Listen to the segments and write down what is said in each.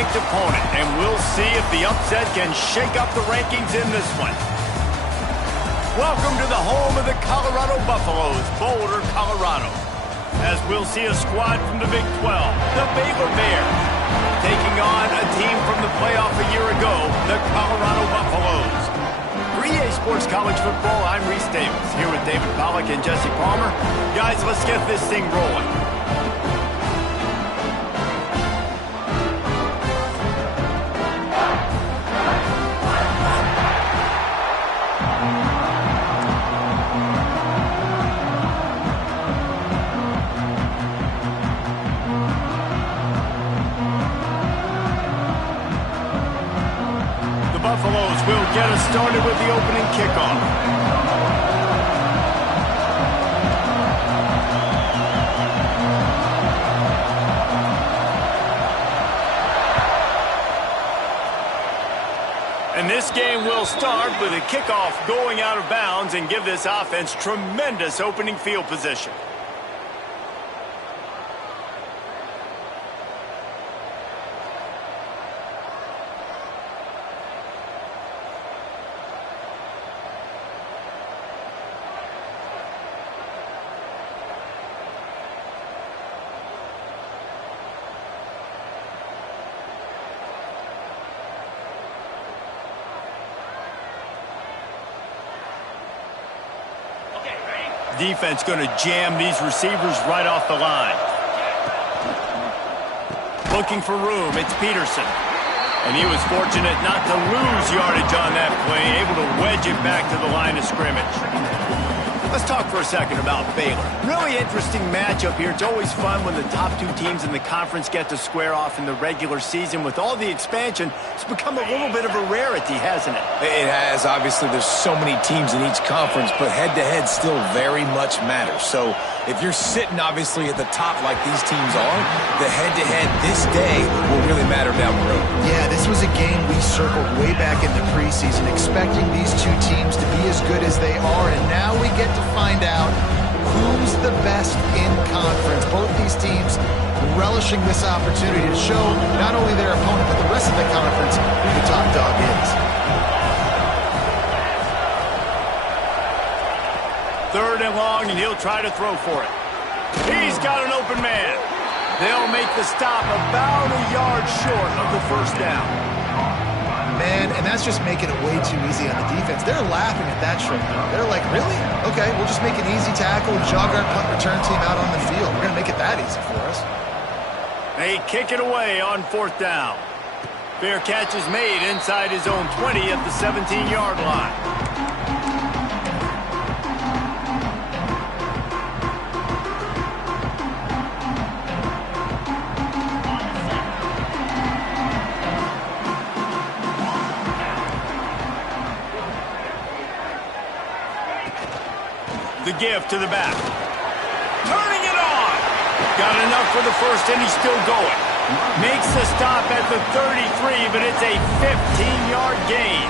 ranked opponent, and we'll see if the upset can shake up the rankings in this one. Welcome to the home of the Colorado Buffaloes, Boulder, Colorado. As we'll see a squad from the Big 12, the Baylor Bears, taking on a team from the playoff a year ago, the Colorado Buffaloes. For EA Sports College Football, I'm Reese Davis, here with David Pollack and Jesse Palmer. Guys, let's get this thing rolling. Buffaloes will get us started with the opening kickoff. And this game will start with a kickoff going out of bounds and give this offense tremendous opening field position. Defense going to jam these receivers right off the line. Looking for room, it's Peterson. And he was fortunate not to lose yardage on that play, able to wedge it back to the line of scrimmage. Let's talk for a second about Baylor. Really interesting matchup here. It's always fun when the top two teams in the conference get to square off in the regular season. With all the expansion, it's become a little bit of a rarity, hasn't it? It has. Obviously, there's so many teams in each conference, but head-to-head still very much matters. So if you're sitting, obviously, at the top like these teams are, the head-to-head this day will really matter down the road. Yeah, this was a game we circled way back in the preseason, expecting these two teams to be as good as they are, and now we get to find out who's the best in conference. Both these teams relishing this opportunity to show not only their opponent, but the rest of the conference who the top dog is. Third and long, and he'll try to throw for it. He's got an open man. They'll make the stop about a yard short of the first down. Man, and that's just making it way too easy on the defense. They're laughing at that short. They're like, really? Okay, we'll just make an easy tackle, jog our punt return team out on the field. We're going to make it that easy for us. They kick it away on fourth down. Fair catch is made inside his own 20 at the 17-yard line. The give to the back. Turning it on. Got enough for the first, and he's still going. Makes the stop at the 33, but it's a 15-yard gain.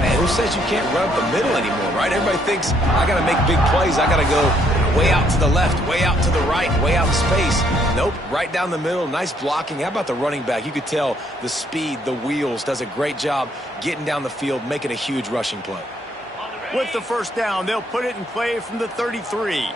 Man, who says you can't run up the middle anymore, right? Everybody thinks, I got to make big plays. I got to go way out to the left, way out to the right, way out in space. Nope, right down the middle. Nice blocking. How about the running back? You could tell the speed, the wheels, does a great job getting down the field, making a huge rushing play. With the first down, they'll put it in play from the 33.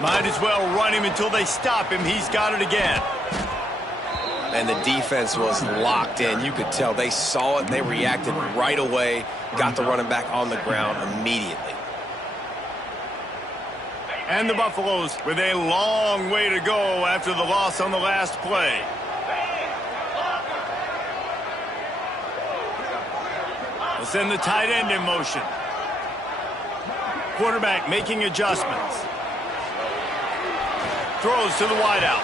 Might as well run him until they stop him. He's got it again. And the defense was locked in. You could tell they saw it and they reacted right away. Got the running back on the ground immediately. And the Buffaloes with a long way to go after the loss on the last play. They'll send the tight end in motion. Quarterback making adjustments. Throws to the wideout.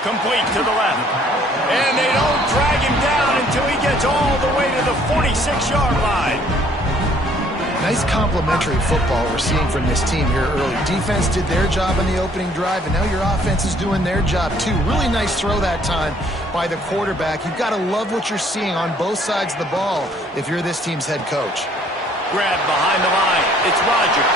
Complete to the left. And they don't drag him down until he gets all the way to the 46-yard line. Nice complimentary football we're seeing from this team here early. Defense did their job on the opening drive, and now your offense is doing their job too. Really nice throw that time by the quarterback. You've got to love what you're seeing on both sides of the ball if you're this team's head coach. Grab behind the line. It's Rodgers.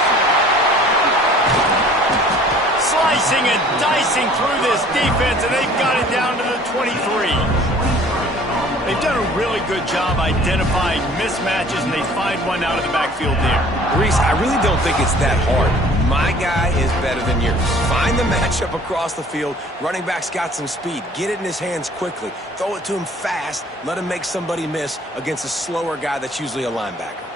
Slicing and dicing through this defense, and they've got it down to the 23. They've done a really good job identifying mismatches, and they find one out of the backfield there. Reese, I really don't think it's that hard. My guy is better than yours. Find the matchup across the field. Running back's got some speed. Get it in his hands quickly. Throw it to him fast. Let him make somebody miss against a slower guy that's usually a linebacker.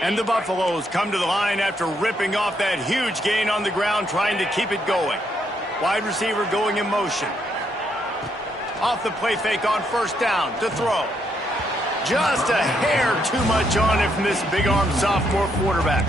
And the Buffaloes come to the line after ripping off that huge gain on the ground, trying to keep it going. Wide receiver going in motion. Off the play fake on first down to throw. Just a hair too much on it from this big-arm sophomore quarterback.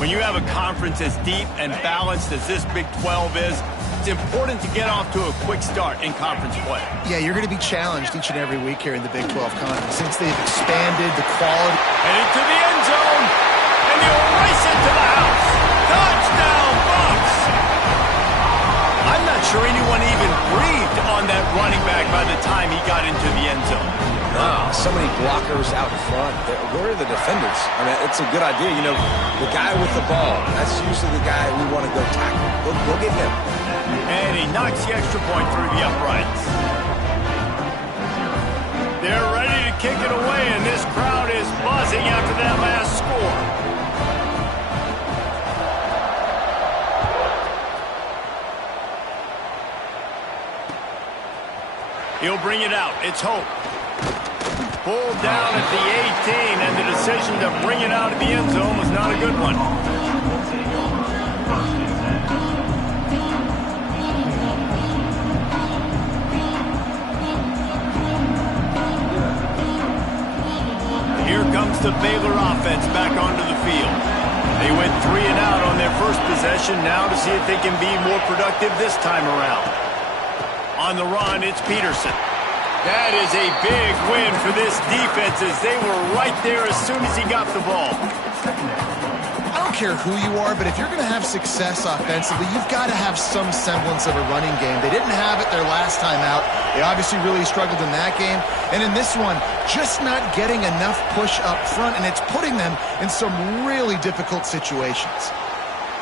When you have a conference as deep and balanced as this Big 12 is, it's important to get off to a quick start in conference play. Yeah, you're going to be challenged each and every week here in the Big 12 Conference since they've expanded the quality. And into the end zone, and they'll race it to the house. Touchdown, Bucs! I'm not sure anyone even breathed on that running back by the time he got into the end zone. No, so many blockers out in front. Where are the defenders? I mean, it's a good idea. You know, the guy with the ball, that's usually the guy we want to go tackle. Go get him. And he knocks the extra point through the uprights. They're ready to kick it away, and this crowd is buzzing after that last score. He'll bring it out. It's Hope. Pulled down at the 18, and the decision to bring it out of the end zone was not a good one. Here comes the Baylor offense back onto the field. They went 3 and out on their first possession, now to see if they can be more productive this time around. On the run, it's Peterson. That is a big win for this defense as they were right there as soon as he got the ball. I don't care who you are, but if you're going to have success offensively, you've got to have some semblance of a running game. They didn't have it their last time out. They obviously really struggled in that game. And in this one, just not getting enough push up front, and it's putting them in some really difficult situations.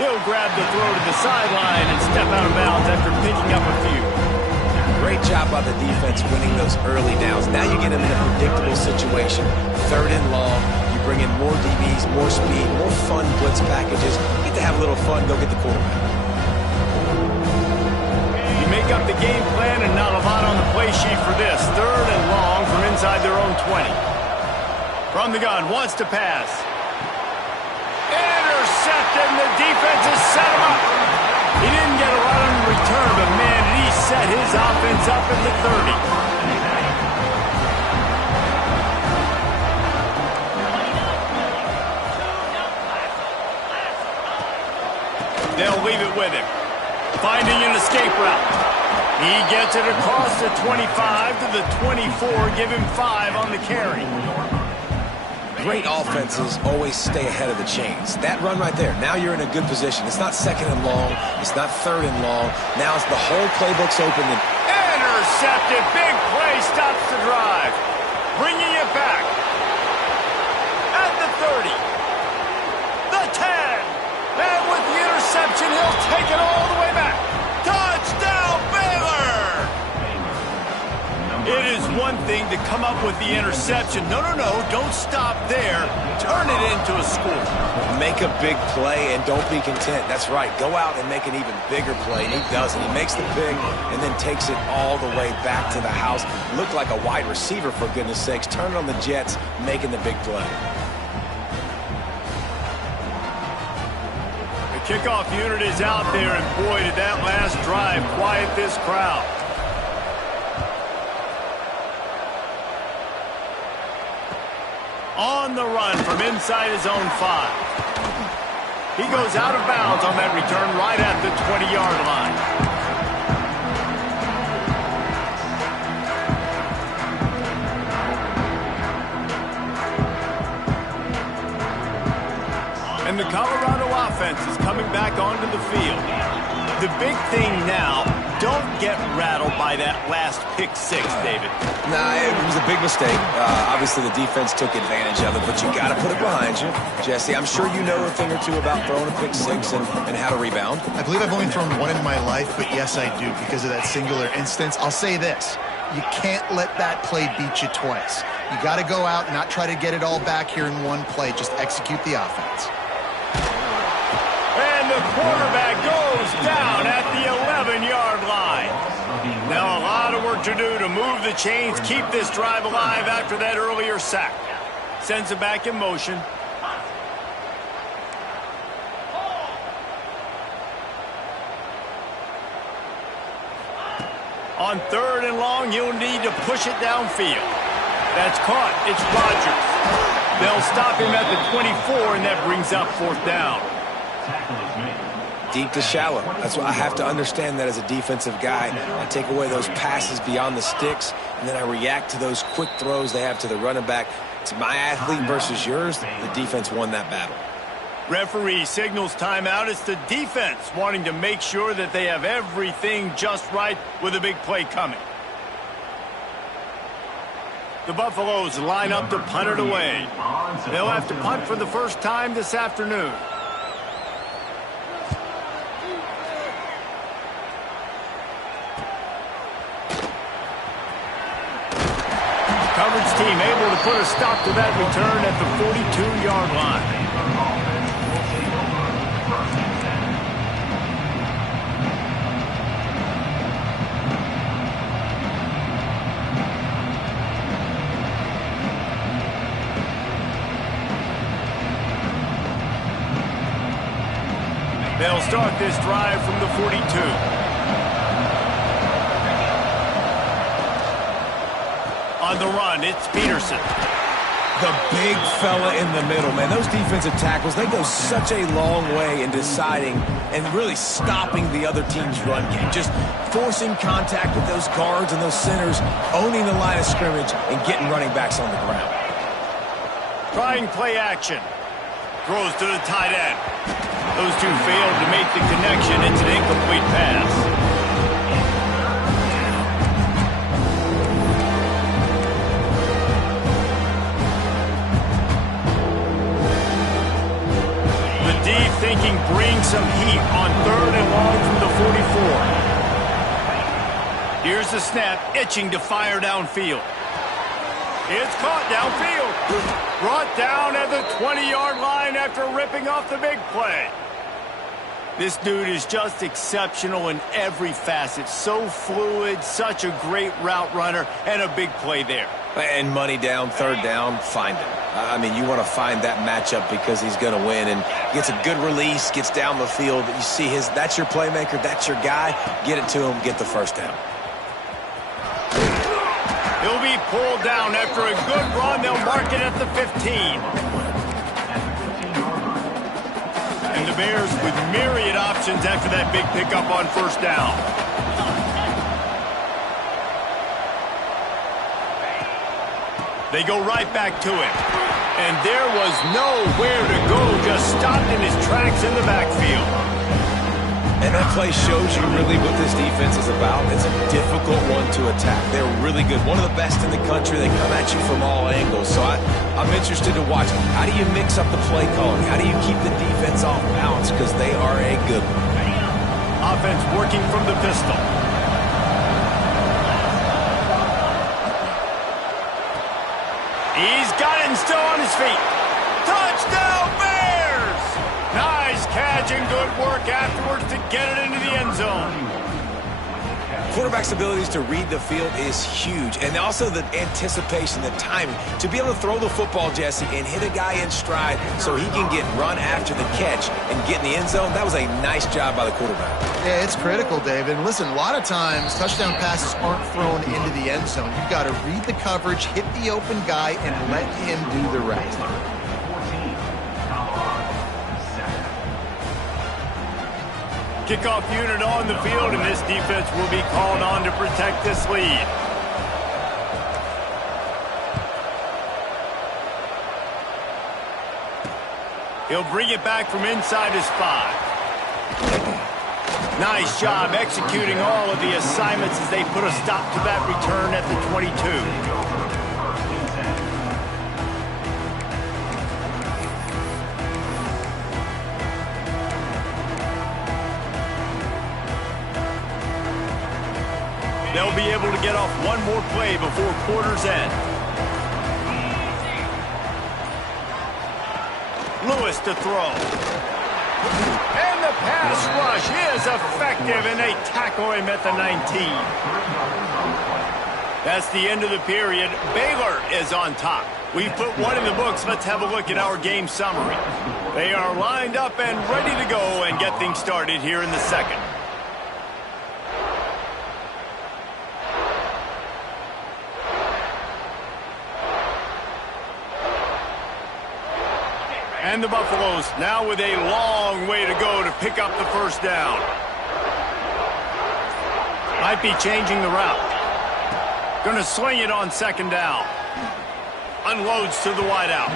He'll grab the throw to the sideline and step out of bounds after picking up a few. Great job by the defense winning those early downs. Now you get them in a predictable situation. 3rd and long. You bring in more DBs, more speed, more fun blitz packages. You get to have a little fun. Go get the quarterback. You make up the game plan and not a lot on the play sheet for this. 3rd and long from inside their own 20. From the gun, wants to pass. Intercepted, and the defense has set him up. He didn't get a lot on the return, but man, did he set his offense up at the 30. They'll leave it with him. Finding an escape route. He gets it across the 25 to the 24, give him 5 on the carry. Great offenses always stay ahead of the chains. That run right there, now you're in a good position. It's not 2nd and long. It's not 3rd and long. Now it's the whole playbook's open. And intercepted. Big play stops the drive. Bringing it back. At the 30. The 10. And with the interception, he'll take it all the way back. Touchdown, Baylor! It is one thing to come up with the interception. No, don't stop there. Turn it into a score. make a big play and don't be content. That's right. Go out and make an even bigger play, and he does. And he makes the pick and then takes it all the way back to the house. Looked like a wide receiver, for goodness sakes. Turning on the Jets, making the big play. The kickoff unit is out there, and boy, did that last drive quiet this crowd. On the run from inside his own 5. He goes out of bounds on that return right at the 20-yard line. And the Colorado offense is coming back onto big thing now, don't get rattled by that last pick six, David. Nah, it was a big mistake. Obviously, the defense took advantage of it, but you got to put it behind you. Jesse, I'm sure you know a thing or two about throwing a pick six and how to rebound. I believe I've only thrown one in my life, but yes, I do because of that singular instance. I'll say this. You can't let that play beat you twice. You got to go out and not try to get it all back here in one play. Just execute the offense. And the quarterback goes down at the 11-yard line. Now a lot of work to do to move the chains, keep this drive alive after that earlier sack. Sends it back in motion. On 3rd and long, you'll need to push it downfield. That's caught. It's Rodgers. They'll stop him at the 24, and that brings up 4th down. Deep to shallow. That's why I have to understand that as a defensive guy. I take away those passes beyond the sticks, and then I react to those quick throws they have to the running back. It's my athlete versus yours. The defense won that battle. Referee signals timeout. It's the defense wanting to make sure that they have everything just right with a big play coming. The Buffaloes line up to punt it away. They'll have to punt for the first time this afternoon. Coverage team able to put a stop to that return at the 42-yard line. They'll start this drive from the 42. On the run, it's Peterson. The big fella in the middle, man. Those defensive tackles, they go such a long way in deciding and really stopping the other team's run game. Just forcing contact with those guards and those centers, owning the line of scrimmage, and getting running backs on the ground. Trying play action. Throws to the tight end. Those two failed to make the connection. It's an incomplete pass. The deep thinking brings some heat on 3rd and long from the 44. Here's the snap, itching to fire downfield. It's caught downfield. Brought down at the 20-yard line after ripping off the big play. This dude is just exceptional in every facet. So fluid, such a great route runner, and a big play there. And money down, 3rd down, find him. I mean, you want to find that matchup because he's going to win. And gets a good release, gets down the field. You see that's your playmaker, that's your guy. Get it to him, get the 1st down. He'll be pulled down after a good run. They'll mark it at the 15. And the Bears with myriad options after that big pickup on 1st down. They go right back to him. And there was nowhere to go. Just stopped in his tracks in the backfield. And that play shows you really what this defense is about. It's a difficult one to attack. They're really good. One of the best in the country. They come at you from all angles. So I'm interested to watch. How do you mix up the play calling? How do you keep the defense off balance? Because they are a good one. Offense working from the pistol. He's got it and still on his feet. Touchdown, Bears! Nice catch and good work afterwards to get it into the end zone. Quarterback's abilities to read the field is huge. And also the anticipation, the timing. To be able to throw the football, Jesse, and hit a guy in stride so he can get run after the catch and get in the end zone, that was a nice job by the quarterback. Yeah, it's critical, David. And listen, a lot of times touchdown passes aren't thrown into the end zone. You've got to read the coverage, hit the open guy, and let him do the rest. Kickoff unit on the field, and this defense will be called on to protect this lead. He'll bring it back from inside his 5. Nice job executing all of the assignments as they put a stop to that return at the 22. They'll be able to get off one more play before quarter's end. Lewis to throw. And the pass rush is effective, and they tackle him at the 19. That's the end of the period. Baylor is on top. We've put one in the books. Let's have a look at our game summary. They are lined up and ready to go and get things started here in the second. And the Buffaloes now with a long way to go to pick up the first down. Might be changing the route. Going to sling it on second down. Unloads to the wideout.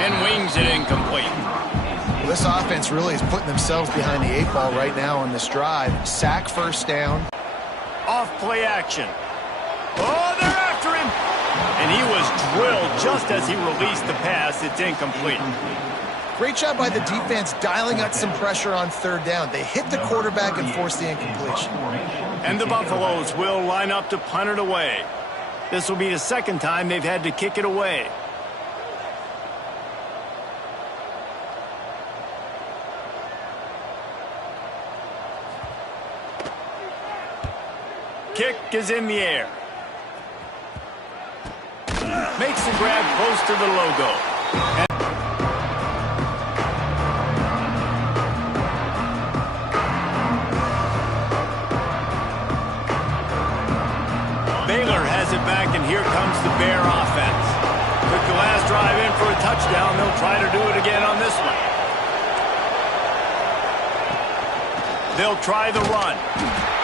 And wings it incomplete. Well, this offense really is putting themselves behind the 8 ball right now on this drive. Sack, first down. Off play action. Oh, they're after him. And he was drilled just as he released the pass. It's incomplete. Great job by the defense dialing out some pressure on third down. They hit the quarterback and forced the incompletion. And the Buffaloes will line up to punt it away. This will be the second time they've had to kick it away. Kick is in the air. Makes the grab close to the logo. Baylor has it back, and here comes the Bear offense. Took the last drive in for a touchdown. They'll try to do it again on this one. They'll try the run.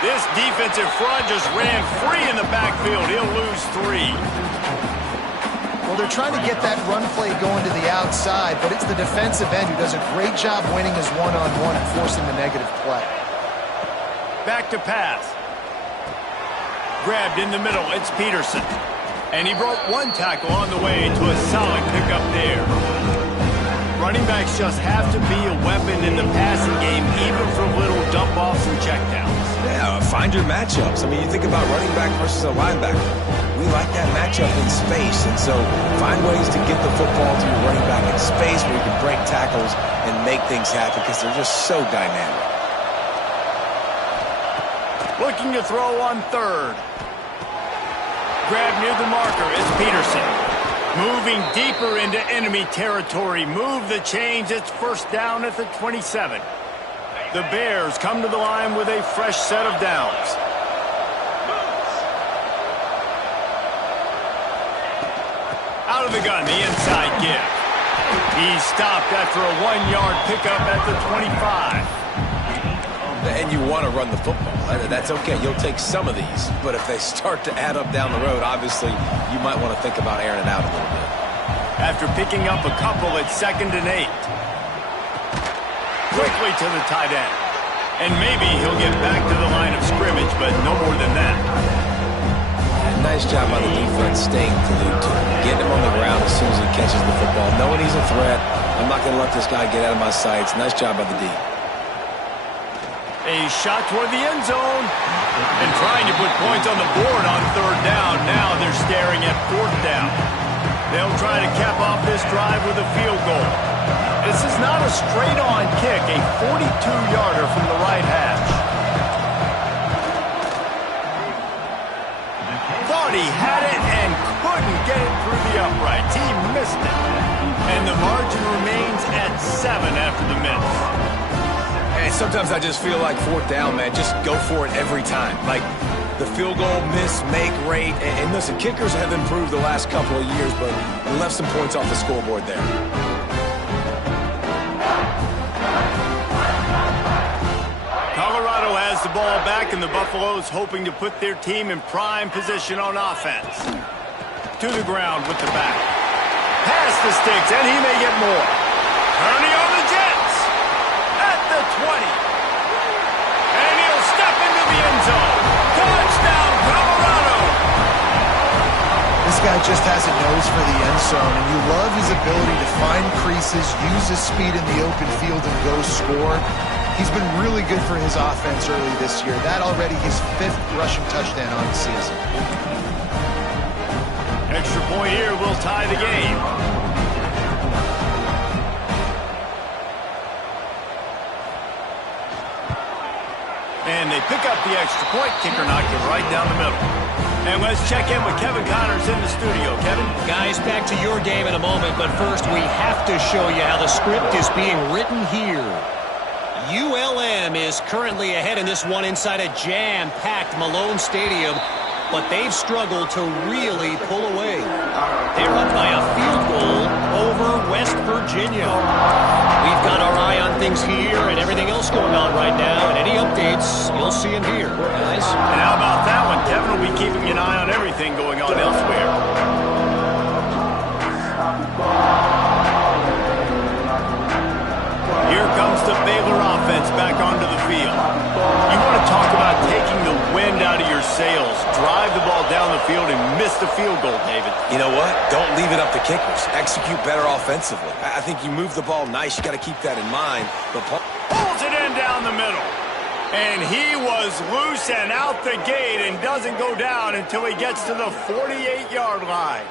This defensive front just ran free in the backfield. He'll lose 3. Well, they're trying to get that run play going to the outside, but it's the defensive end who does a great job winning his one-on-one and forcing the negative play. Back to pass. Grabbed in the middle. It's Peterson. And he broke one tackle on the way to a solid pickup there. Running backs just have to be a weapon in the passing game, even for little dump-offs and checkdowns. Yeah, find your matchups. I mean, you think about running back versus a linebacker. We like that matchup in space, and so find ways to get the football to your running back in space where you can break tackles and make things happen because they're just so dynamic. Looking to throw on third. Grab near the marker is Peterson. Moving deeper into enemy territory. Move the chains. It's first down at the 27. The Bears come to the line with a fresh set of downs. Out of the gun, the inside give. He stopped after a 1-yard pickup at the 25. And you want to run the football. That's okay. You'll take some of these. But if they start to add up down the road, obviously, you might want to think about airing it out a little bit. After picking up a couple, it's 2nd and 8. Quickly to the tight end. And maybe he'll get back to the line of scrimmage, but no more than that. And nice job by the defense staying to getting him on the ground as soon as he catches the football. Knowing he's a threat, I'm not going to let this guy get out of my sights. Nice job by the D. A shot toward the end zone. And trying to put points on the board on third down. Now they're staring at fourth down. They'll try to cap off this drive with a field goal. This is not a straight-on kick, a 42-yarder from the right hash. Thought he had it and couldn't get it through the uprights. He missed it. And the margin remains at 7 after the miss. Hey, sometimes I just feel like fourth down, man. Just go for it every time. Like the field goal miss, make rate. And listen, kickers have improved the last couple of years, but we left some points off the scoreboard there. Colorado has the ball back, and the Buffaloes hoping to put their team in prime position on offense. To the ground with the back. Pass the sticks, and he may get more. Turning on the Jets. At the 20. And he This guy just has a nose for the end zone, and you love his ability to find creases, use his speed in the open field, and go score. He's been really good for his offense early this year. That already his 5th rushing touchdown on the season. Extra point here will tie the game. And they pick up the extra point. Kicker knocked it right down the middle. And let's check in with Kevin Connors in the studio. Kevin? Guys, back to your game in a moment, but first we have to show you how the script is being written here. ULM is currently ahead in this one inside a jam-packed Malone Stadium, but they've struggled to really pull away. They're up by a field goal over West Virginia. We've got our eye on things here and everything else going on right now, and any updates, you'll see them here, guys. And how about that one? Kevin will be keeping an eye on everything going on elsewhere. Here comes the Baylor offense back onto the field. You want to talk about taking the wind out of your sails. Drive the ball down the field and miss the field goal, David. You know what? Don't leave it up to kickers. Execute better offensively. I think you move the ball nice. You got to keep that in mind. But pulls it in down the middle. And he was loose and out the gate and doesn't go down until he gets to the 48-yard line.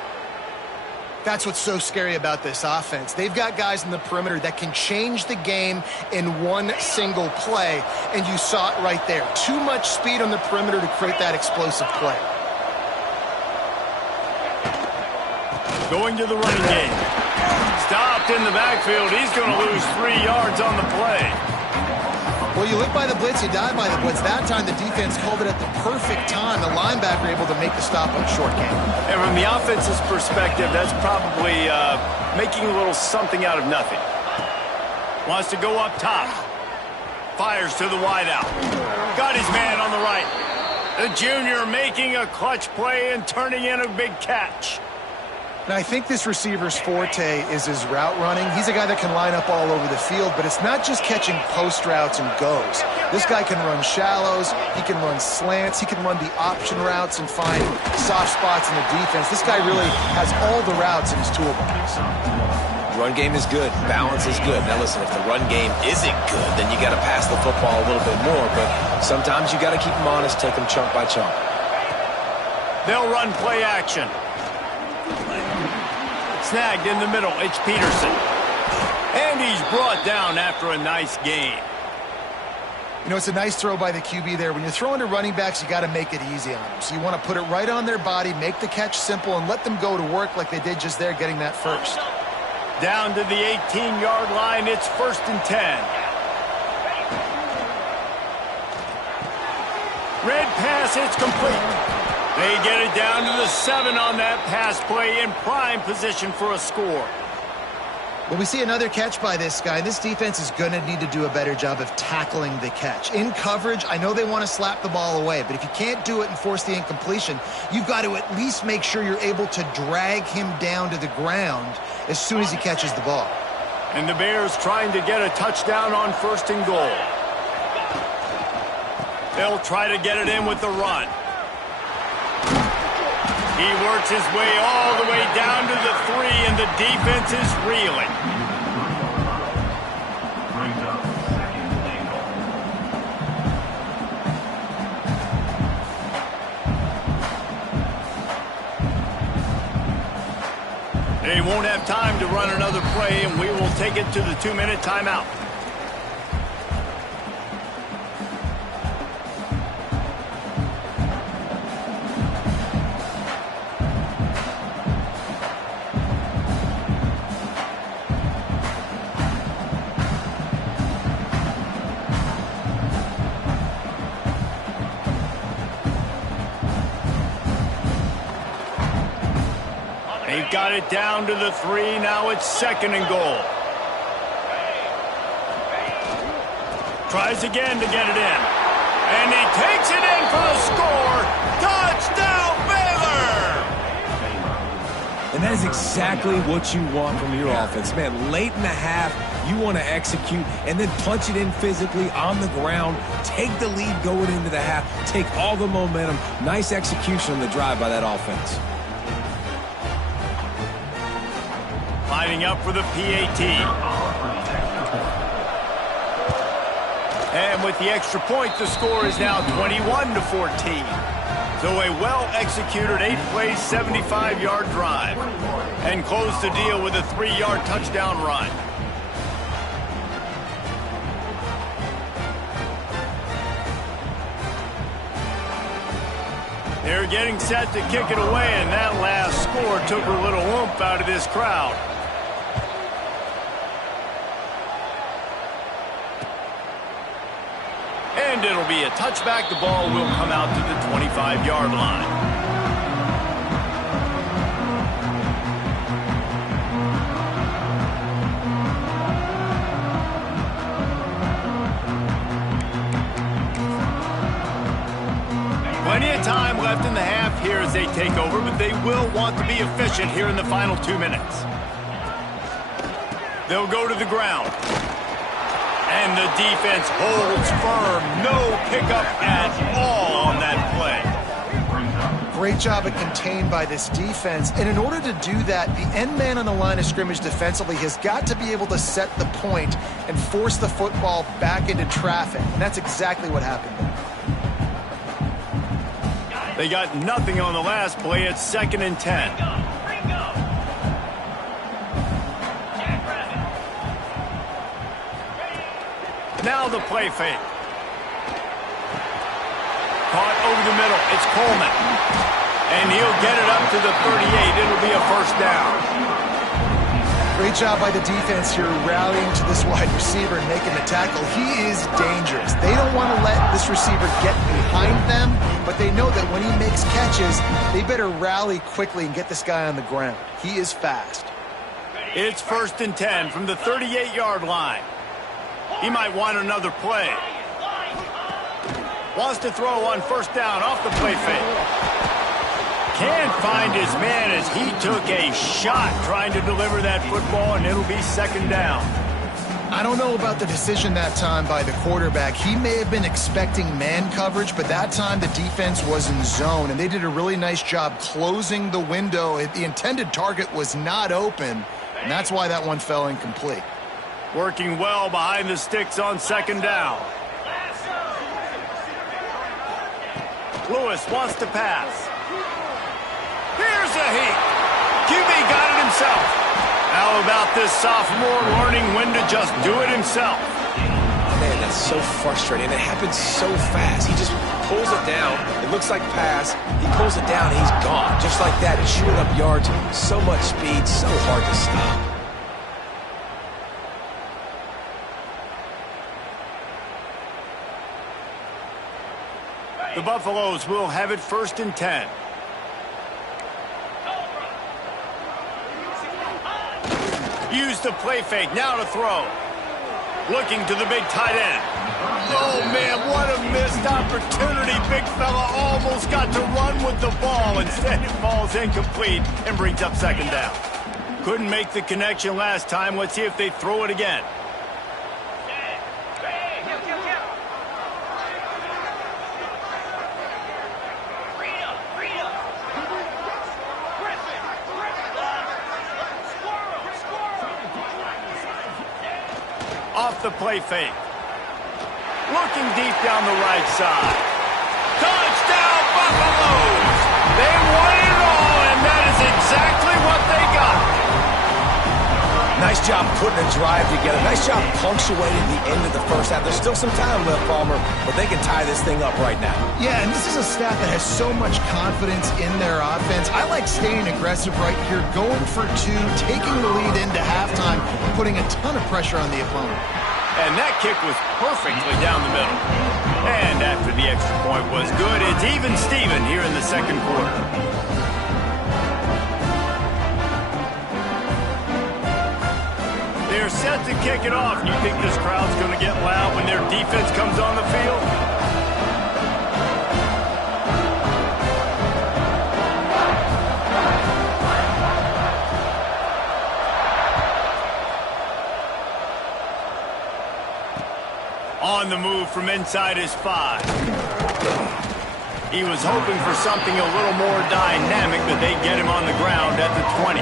That's what's so scary about this offense. They've got guys in the perimeter that can change the game in one single play, and you saw it right there. Too much speed on the perimeter to create that explosive play. Going to the running game. Stopped in the backfield. He's going to lose 3 yards on the play. Well, you live by the blitz, you die by the blitz. That time the defense called it at the perfect time. The linebacker able to make the stop on a short game. And from the offense's perspective, that's probably making a little something out of nothing. Wants to go up top. Fires to the wideout. Got his man on the right. The junior making a clutch play and turning in a big catch. And I think this receiver's forte is his route running. He's a guy that can line up all over the field, but it's not just catching post routes and goes. This guy can run shallows, he can run slants, he can run the option routes and find soft spots in the defense. This guy really has all the routes in his toolbox. Run game is good. Balance is good. Now listen, if the run game isn't good, then you got to pass the football a little bit more, but sometimes you got to keep them honest, take them chunk by chunk. They'll run play action. Snagged in the middle, it's Peterson. And he's brought down after a nice gain. You know, it's a nice throw by the QB there. When you're throwing to running backs, you got to make it easy on them. So you want to put it right on their body, make the catch simple, and let them go to work like they did just there, getting that first. Down to the 18-yard line, it's 1st and 10. Red pass, it's complete. They get it down to the 7 on that pass play in prime position for a score. Well, we see another catch by this guy. This defense is going to need to do a better job of tackling the catch. In coverage, I know they want to slap the ball away, but if you can't do it and force the incompletion, you've got to at least make sure you're able to drag him down to the ground as soon as he catches the ball. And the Bears trying to get a touchdown on 1st and goal. They'll try to get it in with the run. He works his way all the way down to the 3, and the defense is reeling. They won't have time to run another play, and we will take it to the 2-minute timeout. Got it down to the 3. Now it's 2nd and goal. Tries again to get it in. And he takes it in for the score. Touchdown, Baylor! And that is exactly what you want from your offense. Man, late in the half, you want to execute and then punch it in physically on the ground. Take the lead going into the half. Take all the momentum. Nice execution on the drive by that offense. Lining up for the PAT. And with the extra point, the score is now 21-14. So a well-executed 8-play, 75-yard drive. And close the deal with a 3-yard touchdown run. They're getting set to kick it away, and that last score took a little oomph out of this crowd. And it'll be a touchback. The ball will come out to the 25-yard line. Plenty of time left in the half here as they take over, but they will want to be efficient here in the final 2 minutes. They'll go to the ground. And the defense holds firm. No pickup at all on that play. Great job at contained by this defense. And in order to do that, the end man on the line of scrimmage defensively has got to be able to set the point and force the football back into traffic. And that's exactly what happened there. They got nothing on the last play. It's 2nd and 10. Now the play fake. Caught over the middle. It's Coleman. And he'll get it up to the 38. It'll be a first down. Great job by the defense here rallying to this wide receiver and making the tackle. He is dangerous. They don't want to let this receiver get behind them, but they know that when he makes catches, they better rally quickly and get this guy on the ground. He is fast. It's 1st and 10 from the 38-yard line. He might want another play. Wants to throw on first down off the play fake. Can't find his man as he took a shot trying to deliver that football, and it'll be 2nd down. I don't know about the decision that time by the quarterback. He may have been expecting man coverage, but that time the defense was in zone, and they did a really nice job closing the window. The intended target was not open, and that's why that one fell incomplete. Working well behind the sticks on 2nd down. Lewis wants to pass. Here's a heat. QB got it himself. How about this sophomore learning when to just do it himself? Man, that's so frustrating. It happens so fast. He just pulls it down. It looks like pass. He pulls it down, and he's gone. Just like that, chewing up yards. So much speed, so hard to stop. The Buffaloes will have it 1st and 10. Use the play fake, now to throw. Looking to the big tight end. Oh, man, what a missed opportunity. Big fella almost got to run with the ball. Instead, it falls incomplete and brings up 2nd down. Couldn't make the connection last time. Let's see if they throw it again. Off the play fake. Looking deep down the right side. Touchdown, Buffaloes! They won it all, and that is exactly what they got. Nice job putting a drive together. Nice job punctuating the end of the first half. There's still some time left, Palmer, but they can tie this thing up right now. Yeah, and this is a staff that has so much confidence in their offense. I like staying aggressive right here, going for 2, taking the lead into halftime, putting a ton of pressure on the opponent. And that kick was perfectly down the middle. And after the extra point was good, it's even Steven here in the 2nd quarter. They're set to kick it off. You think this crowd's going to get loud when their defense comes on the field? On the move from inside his 5. He was hoping for something a little more dynamic, but they get him on the ground at the 20.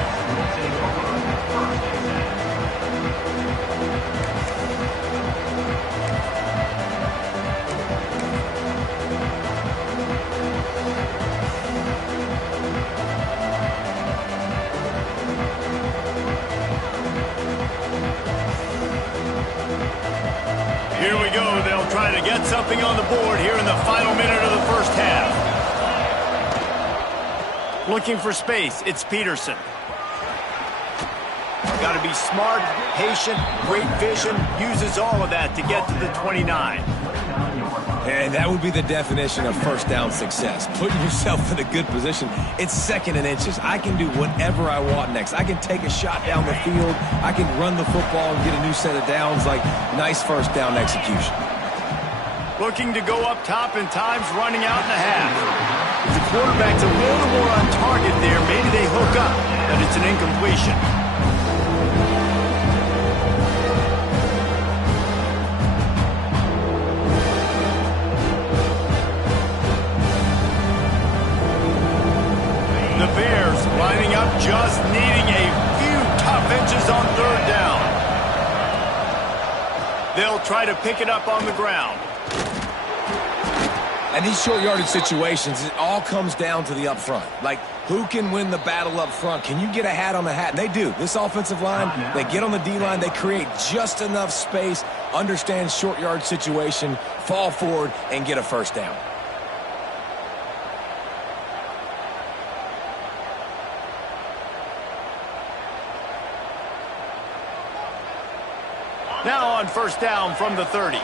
get something on the board here in the final minute of the first half. Looking for space, it's Peterson. Got to be smart, patient, great vision, uses all of that to get to the 29. And that would be the definition of first down success. Putting yourself in a good position. It's second and inches. I can do whatever I want next. I can take a shot down the field. I can run the football and get a new set of downs. Like, nice first down execution. Looking to go up top, and time's running out in the half. If the quarterback's a little more on target there, maybe they hook up, but it's an incompletion. The Bears lining up, just needing a few tough inches on third down. They'll try to pick it up on the ground. And these short yardage situations, it all comes down to the up front. Like, who can win the battle up front? Can you get a hat on the hat? And they do. This offensive line, they get on the D-line, they create just enough space, understand short yard situation, fall forward, and get a first down. Now on first down from the 30.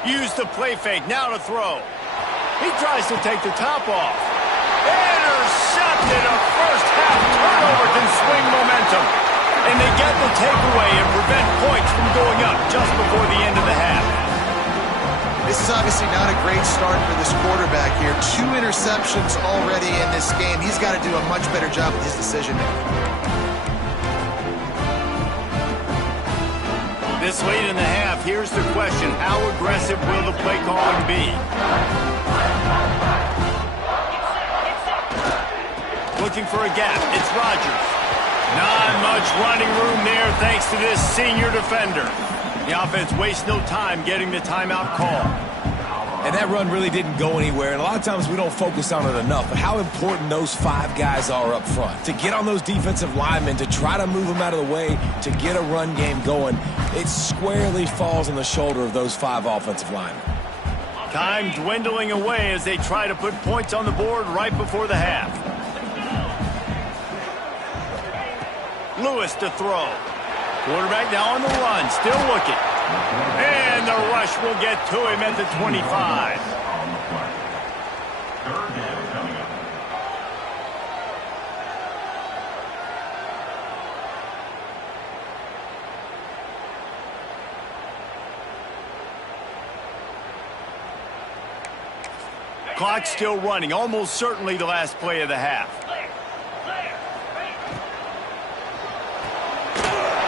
Use the play fake, now to throw. He tries to take the top off. Intercepted. A first half turnover can swing momentum. And they get the takeaway and prevent points from going up just before the end of the half. This is obviously not a great start for this quarterback here. 2 interceptions already in this game. He's got to do a much better job with his decision making. This late in the half, here's the question. How aggressive will the play calling be? Looking for a gap. It's Rodgers. Not much running room there thanks to this senior defender. The offense wastes no time getting the timeout call. And that run really didn't go anywhere, and a lot of times we don't focus on it enough, but how important those 5 guys are up front. To get on those defensive linemen, to try to move them out of the way, to get a run game going, it squarely falls on the shoulder of those 5 offensive linemen. Time dwindling away as they try to put points on the board right before the half. Lewis to throw. Quarterback now on the run, still looking. And the rush will get to him at the 25. Clock still running, almost certainly the last play of the half.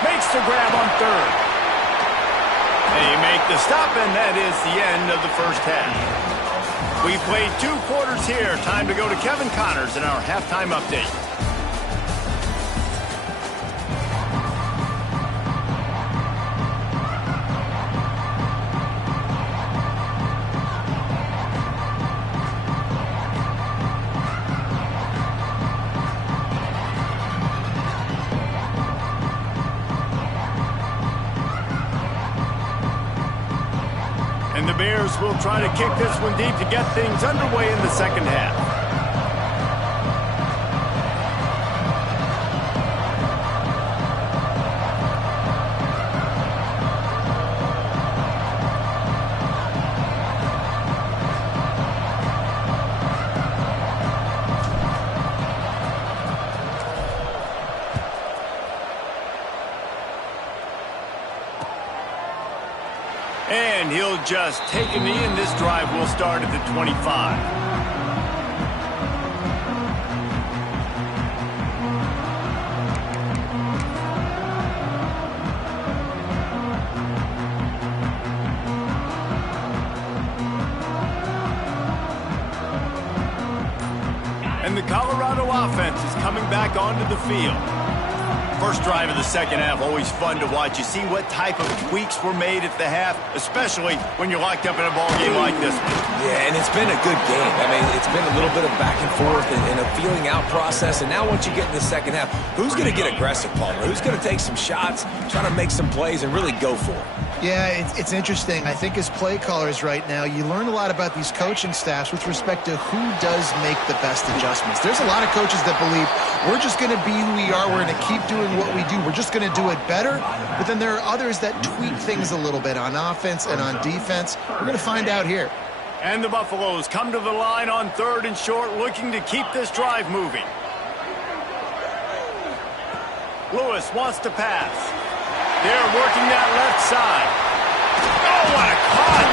Makes the grab on third. They make the stop, and that is the end of the first half. We played 2 quarters here. Time to go to Kevin Connors in our halftime update. And the Bears will try to kick this one deep to get things underway in the second half. And he'll just take a knee, and this drive will start at the 25. And the Colorado offense is coming back onto the field. First drive of the second half, always fun to watch. You see what type of tweaks were made at the half, especially when you're locked up in a ball game like this one. Yeah, and it's been a good game. I mean, it's been a little bit of back and forth and a feeling out process. And now once you get in the second half, who's going to get aggressive, Palmer? Who's going to take some shots, try to make some plays, and really go for it? Yeah, it's interesting. I think as play callers right now, you learn a lot about these coaching staffs with respect to who does make the best adjustments. There's a lot of coaches that believe we're just going to be who we are. We're going to keep doing what we do. We're just going to do it better. But then there are others that tweak things a little bit on offense and on defense. We're going to find out here. And the Buffaloes come to the line on 3rd and short, looking to keep this drive moving. Lewis wants to pass. They're working that left side. Oh, what a cut!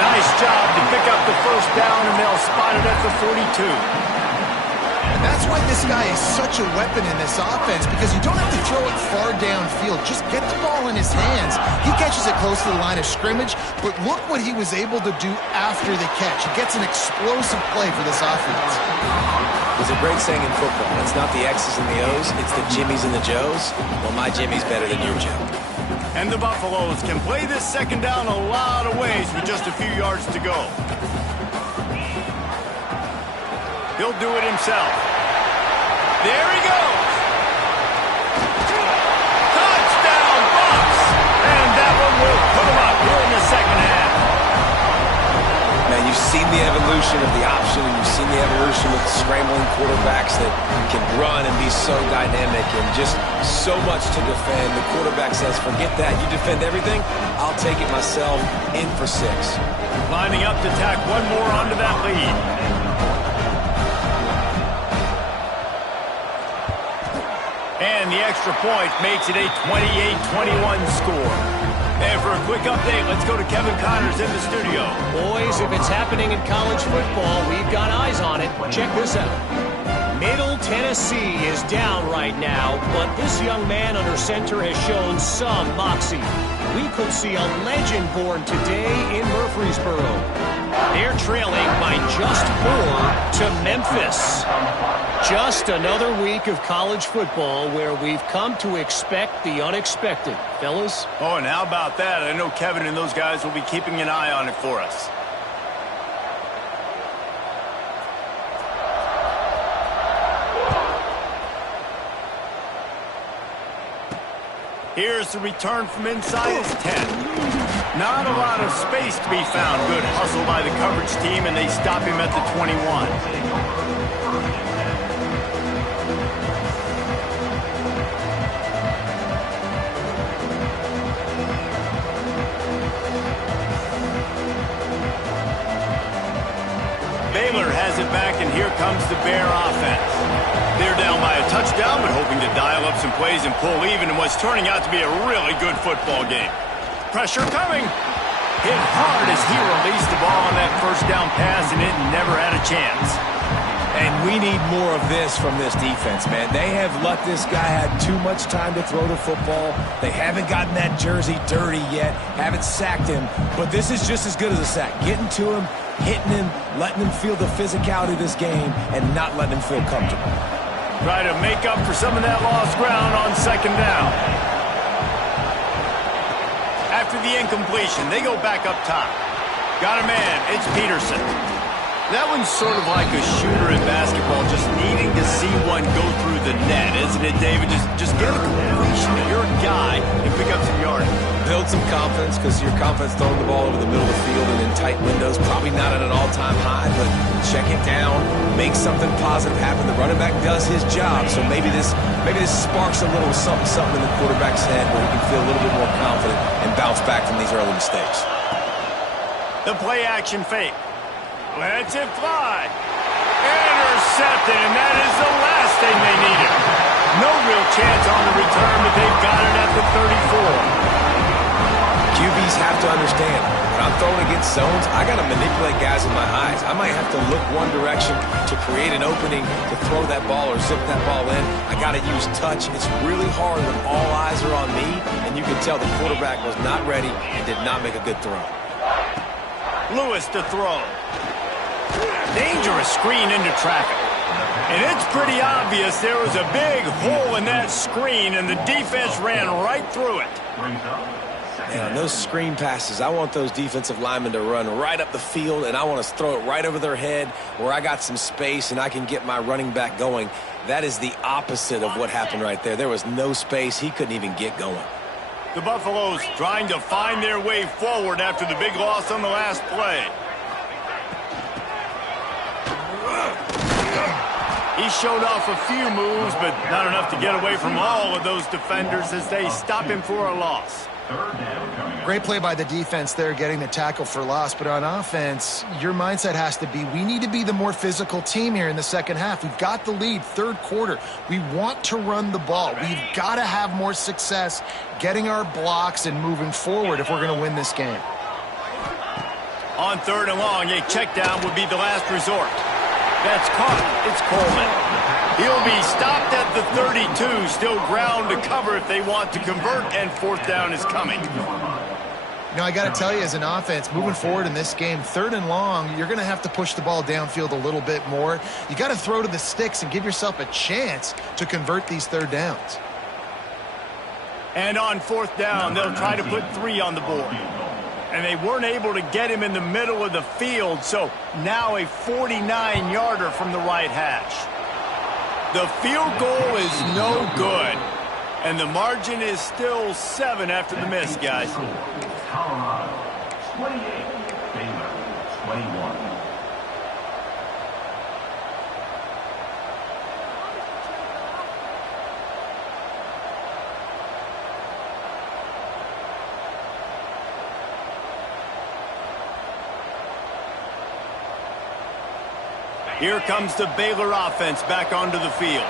Nice job to pick up the first down, and they'll spot it at the 42. And that's why this guy is such a weapon in this offense, because you don't have to throw it far downfield. Just get the ball in his hands. He catches it close to the line of scrimmage, but look what he was able to do after the catch. He gets an explosive play for this offense. There's a great saying in football. It's not the X's and the O's, it's the Jimmies and the Joes. Well, my Jimmy's better than your Joe. And the Buffaloes can play this second down a lot of ways with just a few yards to go. He'll do it himself. There he goes. Touchdown, Bucs! And that one will put him up here in the second half. Man, you've seen the evolution of the option, and you've seen the evolution of scrambling quarterbacks that can run and be so dynamic and just so much to defend. The quarterback says, forget that. You defend everything, I'll take it myself. In for 6. Lining up to tack one more onto that lead. And the extra point makes it a 28-21 score. And for a quick update, let's go to Kevin Connors in the studio. Boys, if it's happening in college football, we've got eyes on it. Check this out. Middle Tennessee is down right now, but this young man under center has shown some moxie. We could see a legend born today in Murfreesboro. They're trailing by just 4 to Memphis. Just another week of college football where we've come to expect the unexpected. Fellas? Oh, and how about that? I know Kevin and those guys will be keeping an eye on it for us. Here's the return from inside his 10. Not a lot of space to be found. Good hustle by the coverage team, and they stop him at the 21. Baylor has it back, and here comes the Bear offense. They're down by a touchdown, but hoping to dial up some plays and pull even in what's turning out to be a really good football game. Pressure coming. Hit hard as he released the ball on that first down pass, and it never had a chance. And we need more of this from this defense, man. They have let this guy have too much time to throw the football. They haven't gotten that jersey dirty yet, haven't sacked him. But this is just as good as a sack. Getting to him, hitting him, letting him feel the physicality of this game, and not letting him feel comfortable. Try to make up for some of that lost ground on second down. After the incompletion, they go back up top. Got a man, it's Peterson. That one's sort of like a shooter in basketball, just needing to see one go through the net, isn't it, David? Just get a completion to your guy and pick up some yardage. Build some confidence, because your confidence throwing the ball over the middle of the field and in tight windows, probably not at an all-time high, but check it down, make something positive happen. The running back does his job, so maybe this sparks a little something in the quarterback's head where he can feel a little bit more confident and bounce back from these early mistakes. The play-action fake. Lets it fly. Intercepted, and that is the last thing they needed. No real chance on the return, but they've got it at the 34. QBs have to understand, when I'm throwing against zones, I got to manipulate guys with my eyes. I might have to look one direction to create an opening to throw that ball or zip that ball in. I got to use touch. It's really hard when all eyes are on me, and you can tell the quarterback was not ready and did not make a good throw. Lewis to throw. Dangerous screen into traffic. And it's pretty obvious there was a big hole in that screen, and the defense ran right through it. And on those screen passes, I want those defensive linemen to run right up the field, and I want to throw it right over their head where I got some space and I can get my running back going. That is the opposite of what happened right there. There was no space. He couldn't even get going. The Buffaloes trying to find their way forward after the big loss on the last play. He showed off a few moves, but not enough to get away from all of those defenders as they stop him for a loss. Great play by the defense there, getting the tackle for loss. But on offense, your mindset has to be, we need to be the more physical team here in the second half. We've got the lead, third quarter. We want to run the ball. We've got to have more success getting our blocks and moving forward if we're going to win this game. On 3rd and long, a check down would be the last resort. That's caught. It's Coleman. He'll be stopped at the 32, still ground to cover if they want to convert, and 4th down is coming. You know, I got to tell you, as an offense, moving forward in this game, 3rd and long, you're going to have to push the ball downfield a little bit more. You got to throw to the sticks and give yourself a chance to convert these 3rd downs. And on 4th down, they'll try to put 3 on the board. And they weren't able to get him in the middle of the field, so now a 49-yarder from the right hash. The field goal is no good, and the margin is still 7 after the miss, guys. Colorado, 28, Baylor, 21. Here comes the Baylor offense back onto the field.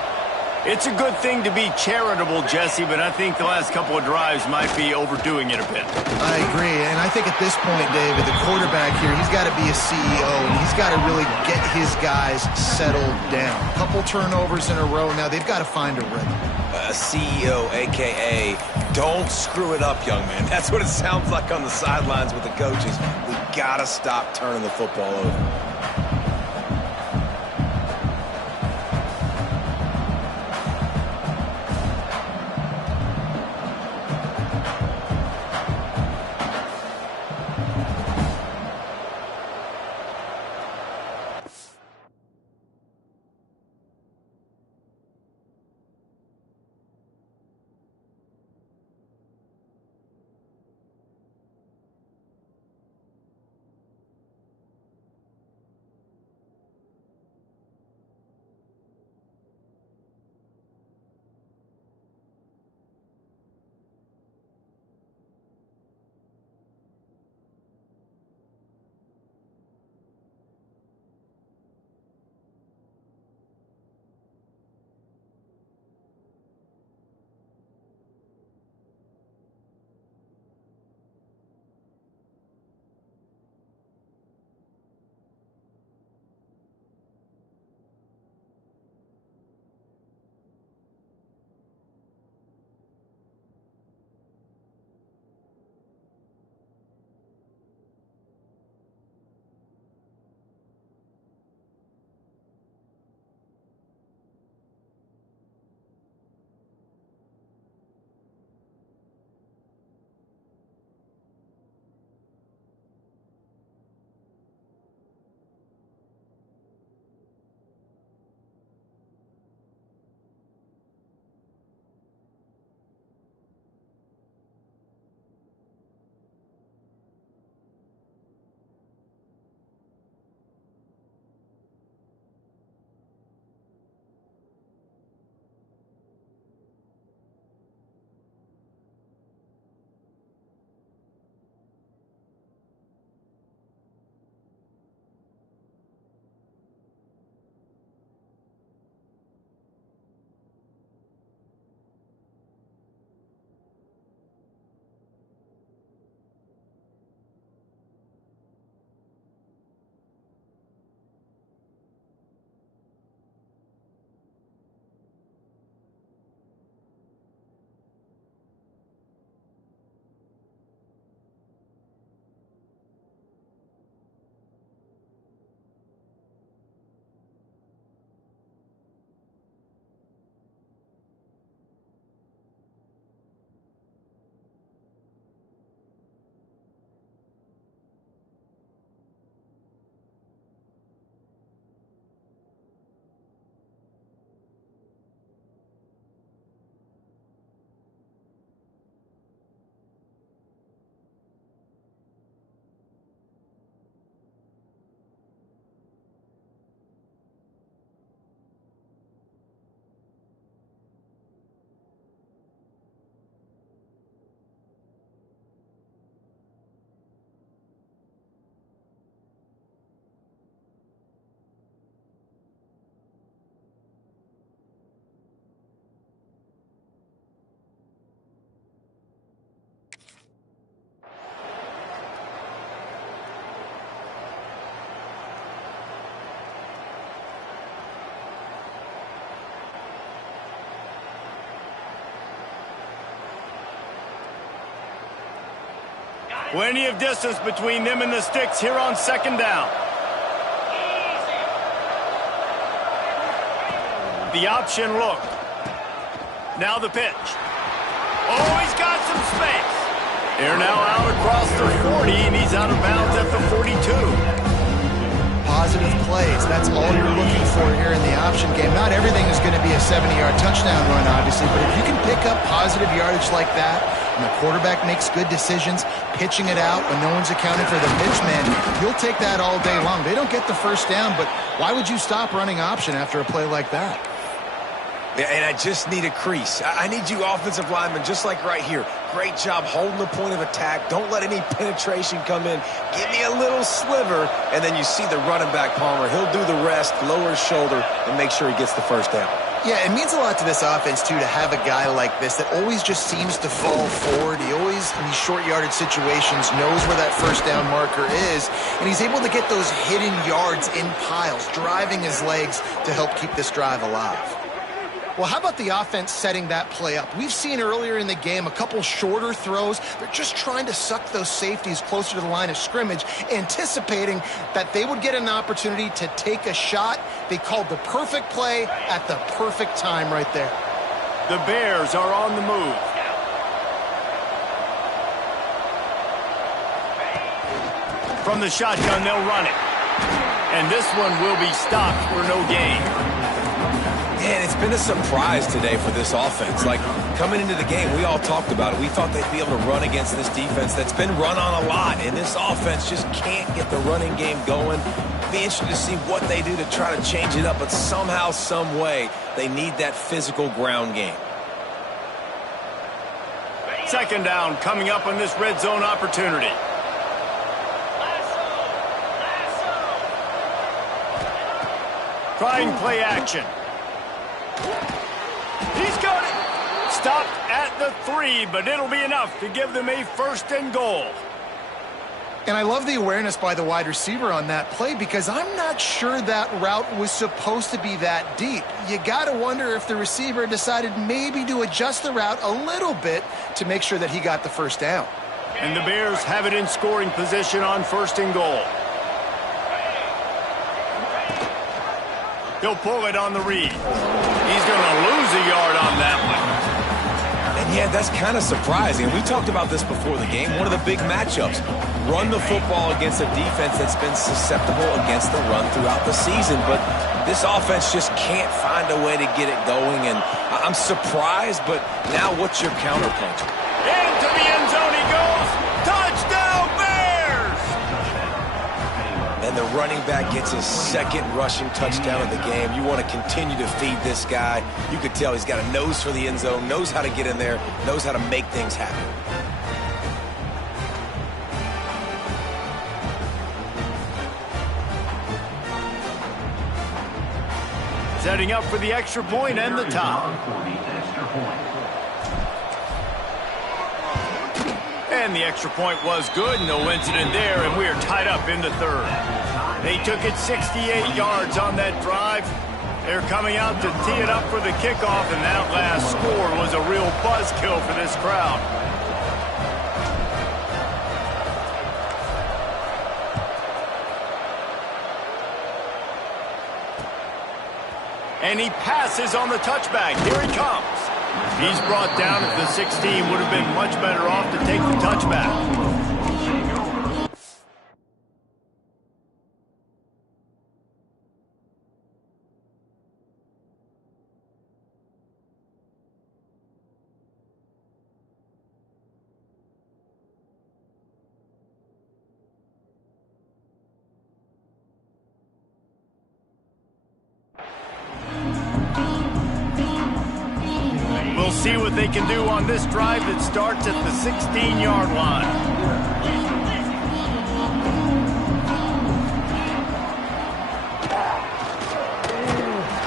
It's a good thing to be charitable, Jesse, but I think the last couple of drives might be overdoing it a bit. I agree, and I think at this point, David, the quarterback here, he's got to be a CEO, and he's got to really get his guys settled down. A couple turnovers in a row now. They've got to find a rhythm. A CEO, a.k.a. don't screw it up, young man. That's what it sounds like on the sidelines with the coaches. We got to stop turning the football over. Plenty of distance between them and the sticks here on second down. The option look. Now the pitch. Oh, he's got some space. They're now out across the 40, and he's out of bounds at the 42. Positive plays. That's all you're looking for here in the option game. Not everything is going to be a 70-yard touchdown run, obviously, but if you can pick up positive yardage like that, and the quarterback makes good decisions, pitching it out when no one's accounting for the pitch man, you'll take that all day long. They don't get the first down, but why would you stop running option after a play like that? Yeah, and I just need a crease. I need you offensive linemen, just like right here. Great job holding the point of attack. Don't let any penetration come in. Give me a little sliver, and then you see the running back, Palmer. He'll do the rest, lower his shoulder, and make sure he gets the first down. Yeah, it means a lot to this offense, too, to have a guy like this that always just seems to fall forward. He always, in these short yardage situations, knows where that first down marker is, and he's able to get those hidden yards in piles, driving his legs to help keep this drive alive. Well, how about the offense setting that play up? We've seen earlier in the game a couple shorter throws. They're just trying to suck those safeties closer to the line of scrimmage, anticipating that they would get an opportunity to take a shot. They called the perfect play at the perfect time right there. The Bears are on the move. From the shotgun, they'll run it. And this one will be stopped for no gain. And it's been a surprise today for this offense. Like, coming into the game, we all talked about it. We thought they'd be able to run against this defense that's been run on a lot, and this offense just can't get the running game going. Be interested to see what they do to try to change it up, but somehow, some way, they need that physical ground game. Second down coming up on this red zone opportunity. Trying play action. He's got it. Stopped at the 3, but it'll be enough to give them a first and goal. And I love the awareness by the wide receiver on that play because I'm not sure that route was supposed to be that deep. You got to wonder if the receiver decided maybe to adjust the route a little bit to make sure that he got the first down. And the Bears have it in scoring position on first and goal. He'll pull it on the read. He's going to lose a yard on that one. And yeah, that's kind of surprising. We talked about this before the game. One of the big matchups. Run the football against a defense that's been susceptible against the run throughout the season. But this offense just can't find a way to get it going. And I'm surprised, but now what's your counterpunch? Into the end zone he goes. Touchdown, Bears! And the running back gets his second rushing touchdown of the game. You want to continue to feed this guy. You could tell he's got a nose for the end zone, knows how to get in there, knows how to make things happen. Setting up for the extra point and the top. And the extra point was good. No incident there, and we are tied up in the third. They took it 68 yards on that drive. They're coming out to tee it up for the kickoff, and that last score was a real buzzkill for this crowd. And he passes on the touchback. Here he comes. He's brought down at the 16. Would have been much better off to take the touchback. We'll see what they can do on this drive that starts at the 16-yard line.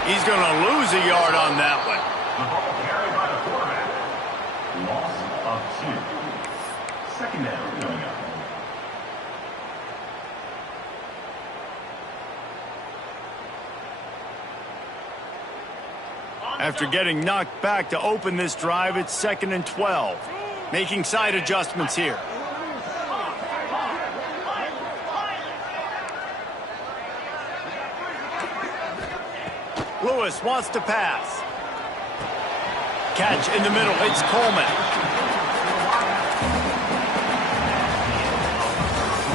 He's going to lose a yard on that one. The ball carried by the quarterback. Loss of 2. Second down coming up. After getting knocked back to open this drive, it's 2nd and 12. Making side adjustments here. Lewis wants to pass. Catch in the middle. It's Coleman.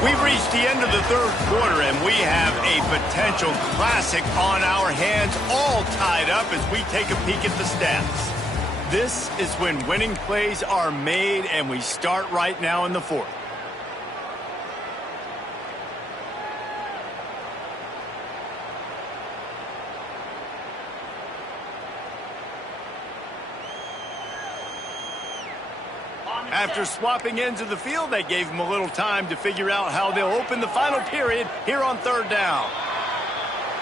We've reached the end of the third quarter, and we have a potential classic on our hands, all tied up as we take a peek at the stats. This is when winning plays are made, and we start right now in the fourth. After swapping ends of the field, they gave them a little time to figure out how they'll open the final period here on third down.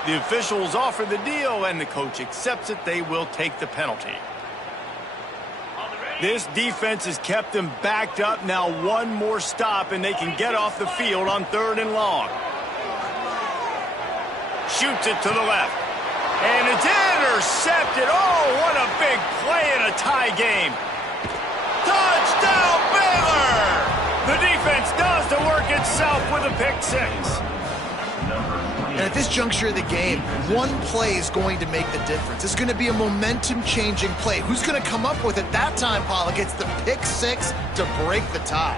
The officials offer the deal, and the coach accepts it. They will take the penalty. This defense has kept them backed up. Now one more stop, and they can get off the field on third and long. Shoots it to the left. And it's intercepted. Oh, what a big play in a tie game. Touchdown, Baylor! The defense does the work itself with a pick six. And at this juncture of the game, one play is going to make the difference. It's going to be a momentum-changing play. Who's going to come up with it that time, Pollock? It's the pick six to break the tie.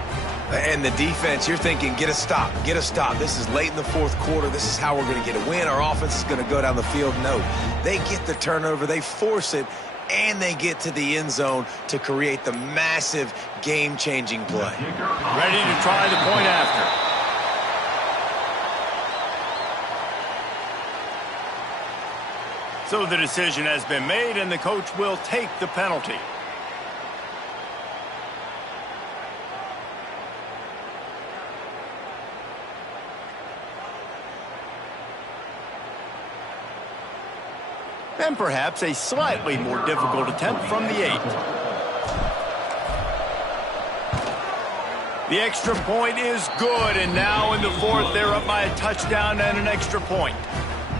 And the defense, you're thinking, get a stop, get a stop. This is late in the fourth quarter. This is how we're going to get a win. Our offense is going to go down the field. No, they get the turnover, they force it, and they get to the end zone to create the massive game-changing play. Ready to try the point after. So the decision has been made, and the coach will take the penalty. And perhaps a slightly more difficult attempt from the 8. The extra point is good, and now in the fourth, they're up by a touchdown and an extra point.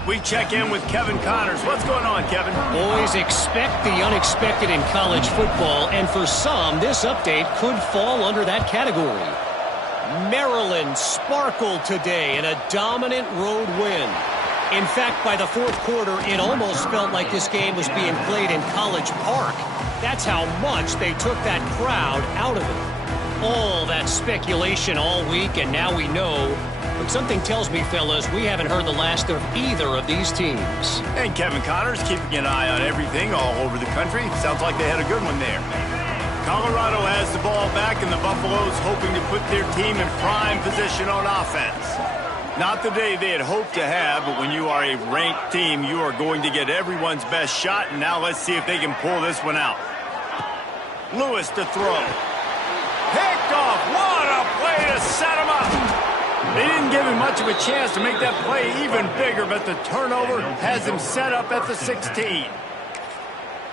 We check in with Kevin Connors. What's going on, Kevin? Always expect the unexpected in college football, and for some, this update could fall under that category. Maryland sparkled today in a dominant road win. In fact, by the fourth quarter, it almost felt like this game was being played in College Park. That's how much they took that crowd out of it. All that speculation all week, and now we know. But something tells me, fellas, we haven't heard the last of either of these teams. And Kevin Connors keeping an eye on everything all over the country. Sounds like they had a good one there. Colorado has the ball back, and the Buffaloes hoping to put their team in prime position on offense. Not the day they had hoped to have, but when you are a ranked team, you are going to get everyone's best shot, and now let's see if they can pull this one out. Lewis to throw. Picked off. What a play to set him up. They didn't give him much of a chance to make that play even bigger, but the turnover has him set up at the 16.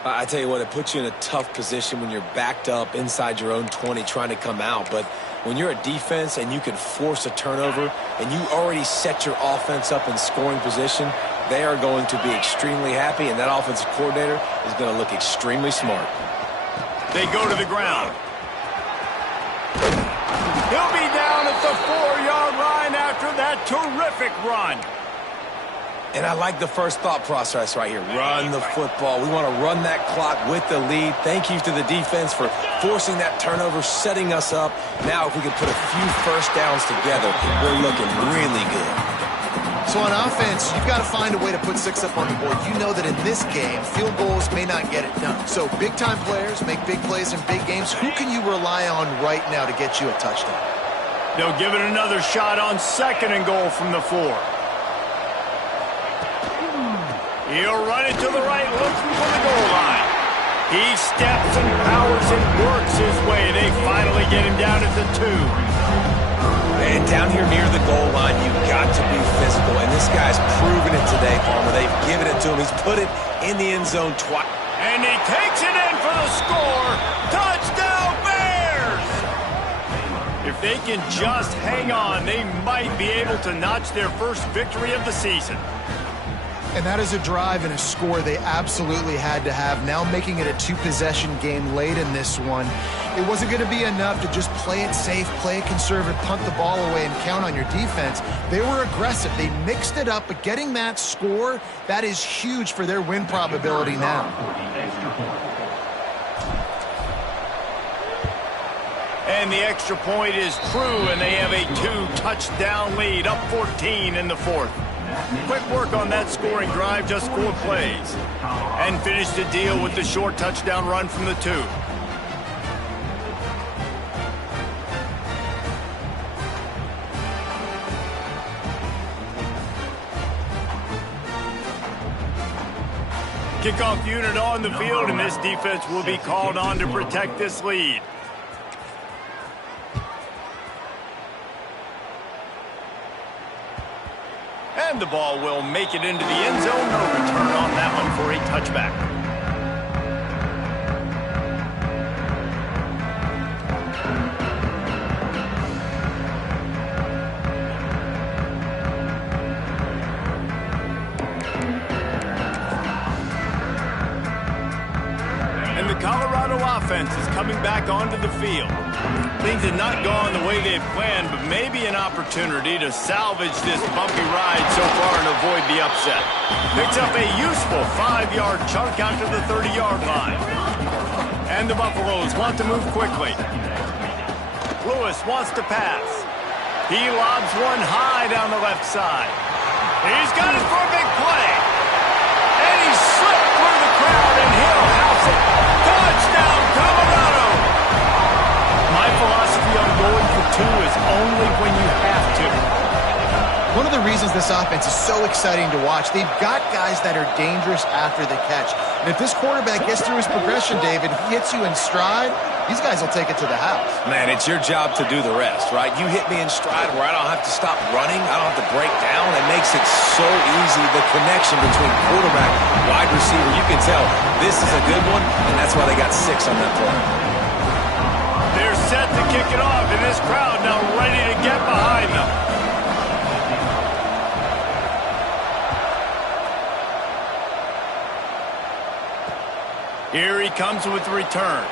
I tell you what, it puts you in a tough position when you're backed up inside your own 20 trying to come out. But when you're a defense and you can force a turnover and you already set your offense up in scoring position, they are going to be extremely happy, and that offensive coordinator is going to look extremely smart. They go to the ground. He'll be down at the 4-yard line after that terrific run. And I like the first thought process right here. Run the football. We want to run that clock with the lead. Thank you to the defense for forcing that turnover, setting us up. Now if we can put a few first downs together, we're looking really good. So on offense, you've got to find a way to put 6 up on the board. You know that in this game, field goals may not get it done. So big-time players make big plays in big games. Who can you rely on right now to get you a touchdown? They'll give it another shot on 2nd and goal from the 4. He'll run it to the right, looking for the goal line. He steps and powers and works his way. They finally get him down at the 2. And down here near the goal line, you've got to be physical. And this guy's proven it today, Palmer. They've given it to him. He's put it in the end zone twice. And he takes it in for the score. Touchdown, Bears! If they can just hang on, they might be able to notch their first victory of the season. And that is a drive and a score they absolutely had to have. Now making it a two-possession game late in this one. It wasn't going to be enough to just play it safe, play it conservative, punt the ball away, and count on your defense. They were aggressive. They mixed it up, but getting that score, that is huge for their win probability now. And the extra point is true, and they have a 2-touchdown lead, up 14 in the fourth. Quick work on that scoring drive, just 4 plays. And finished the deal with the short touchdown run from the 2. Kickoff unit on the field, and this defense will be called on to protect this lead. And the ball will make it into the end zone. No return on that one for a touchback. And the Colorado offense is coming back onto the field. Things had not gone the way they planned, but maybe an opportunity to salvage this bumpy ride so far and avoid the upset. Picks up a useful 5-yard chunk out to the 30-yard line. And the Buffaloes want to move quickly. Lewis wants to pass. He lobs one high down the left side. He's got it for a big play. And he slipped through the crowd, and he'll house it. Touchdown, Colorado! My philosophy on going for 2 is only when you have to. One of the reasons this offense is so exciting to watch, they've got guys that are dangerous after the catch. And if this quarterback gets through his progression, David, hits you in stride, these guys will take it to the house. Man, it's your job to do the rest, right? You hit me in stride where I don't have to stop running. I don't have to break down. It makes it so easy. The connection between quarterback, wide receiver, you can tell this is a good one, and that's why they got 6 on that play. They're set to kick it off, and this crowd now ready to get behind them. Here he comes with the return.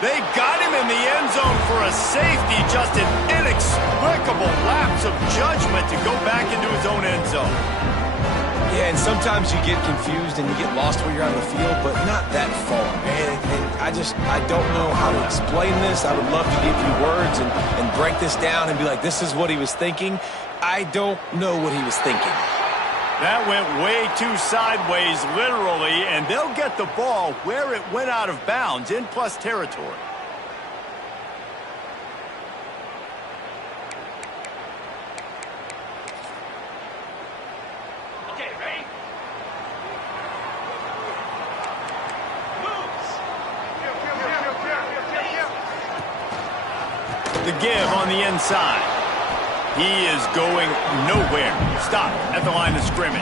They got him in the end zone for a safety, just an inexplicable lapse of judgment to go back into his own end zone. Yeah, and sometimes you get confused and you get lost where you're on the field, but not that far. And I don't know how to explain this. I would love to give you words and break this down and be like, this is what he was thinking. I don't know what he was thinking. That went way too sideways, literally, and they'll get the ball where it went out of bounds, in plus territory. Okay, ready? The give on the inside. He is going nowhere. Stop at the line of scrimmage.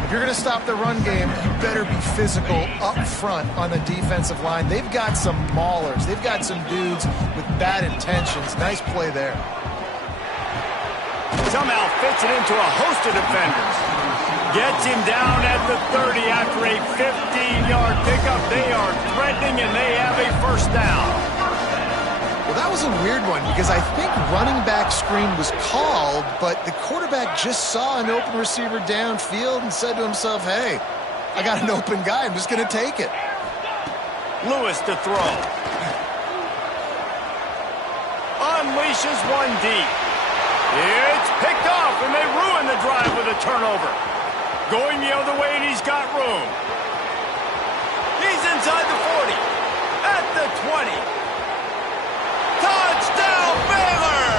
If you're going to stop the run game, you better be physical up front on the defensive line. They've got some maulers. They've got some dudes with bad intentions. Nice play there. Somehow fits it into a host of defenders. Gets him down at the 30 after a 15-yard pickup. They are threatening, and they have a first down. Well, that was a weird one because I think running back screen was called, but the quarterback just saw an open receiver downfield and said to himself, hey, I got an open guy. I'm just going to take it. Lewis to throw. Unleashes one deep. It's picked off, and they ruin the drive with a turnover. Going the other way, and he's got room. He's inside the 40. At the 20. Touchdown, Baylor!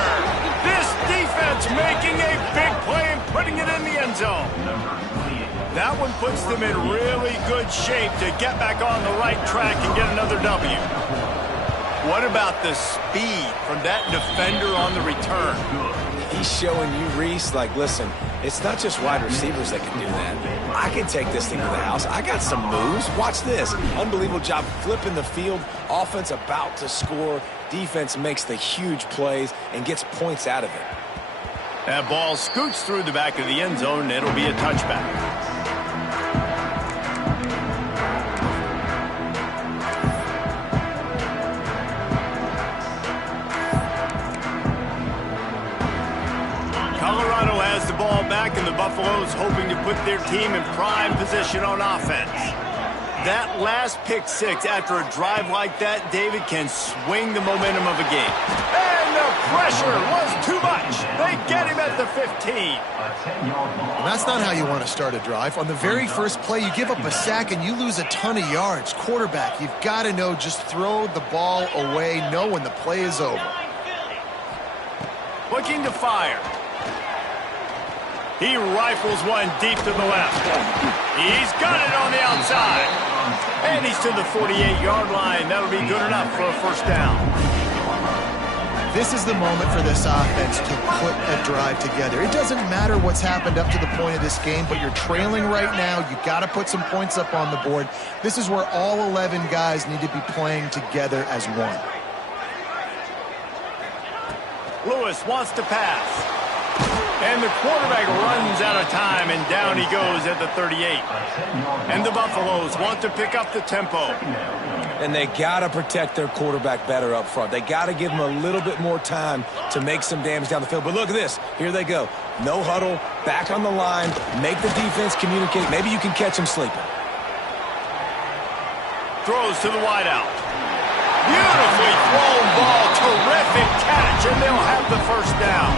This defense making a big play and putting it in the end zone. That one puts them in really good shape to get back on the right track and get another W. What about the speed from that defender on the return? He's showing you, Reese, like, listen, it's not just wide receivers that can do that. I can take this thing to the house. I got some moves. Watch this. Unbelievable job flipping the field. Offense about to score. Defense makes the huge plays and gets points out of it. That ball scoots through the back of the end zone, and it'll be a touchback. Colorado has the ball back, and the Buffaloes hoping to put their team in prime position on offense. That last pick six after a drive like that, David, can swing the momentum of a game. And the pressure was too much. They get him at the 15. And that's not how you want to start a drive. On the very first play, you give up a sack and you lose a ton of yards. Quarterback, you've got to know, just throw the ball away, know when the play is over. Looking to fire. He rifles one deep to the left. He's got it on the outside. And he's to the 48-yard line. That'll be good enough for a first down. This is the moment for this offense to put a drive together. It doesn't matter what's happened up to the point of this game, but you're trailing right now. You've got to put some points up on the board. This is where all 11 guys need to be playing together as one. Lewis wants to pass. And the quarterback runs out of time, and down he goes at the 38. And the Buffaloes want to pick up the tempo. And they got to protect their quarterback better up front. They got to give him a little bit more time to make some damage down the field. But look at this. Here they go. No huddle, back on the line, make the defense communicate. Maybe you can catch him sleeping. Throws to the wideout. Beautifully thrown ball. Terrific catch, and they'll have the first down.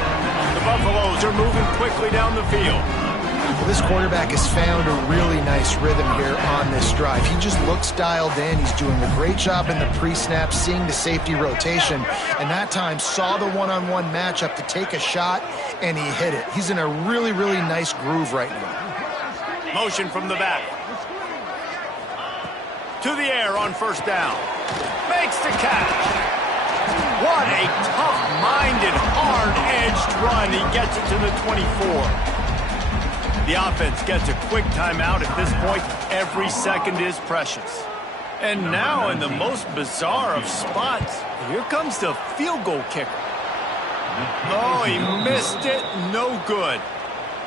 The Buffaloes are moving quickly down the field. This quarterback has found a really nice rhythm here on this drive. He just looks dialed in. He's doing a great job in the pre-snap, seeing the safety rotation, and that time saw the one-on-one matchup to take a shot, and he hit it. He's in a really, really nice groove right now. Motion from the back. To the air on first down. Makes the catch. What a tough-minded, hard-edged run. He gets it to the 24. The offense gets a quick timeout. At this point, every second is precious. And now, in the most bizarre of spots, here comes the field goal kicker. Oh, he missed it. No good.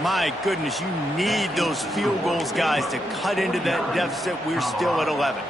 My goodness, you need those field goals, guys, to cut into that deficit. We're still at 11.